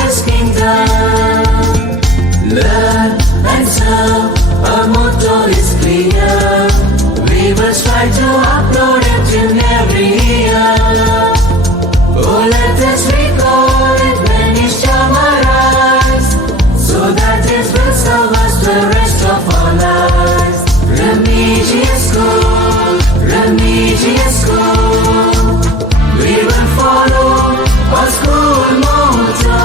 His kingdom. Learn and serve, our motto is clear. We will strive to upload it in every year. Oh, let us recall it when His time arrives, so that His will serve us the rest of our lives. Remedious School, Remedious School. We will follow our school motto,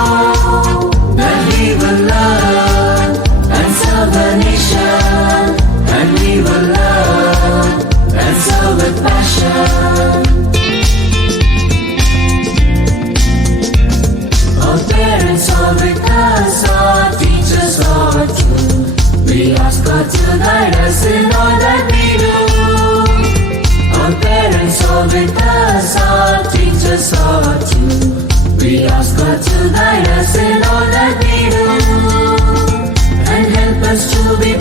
that we will learn and serve the nation, and we will learn and serve with passion. Our parents are with us, our teachers are too. We ask God to guide us in all that we do. Our parents are with us, our teachers are too. We ask God to guide us in all that we do, and help us to be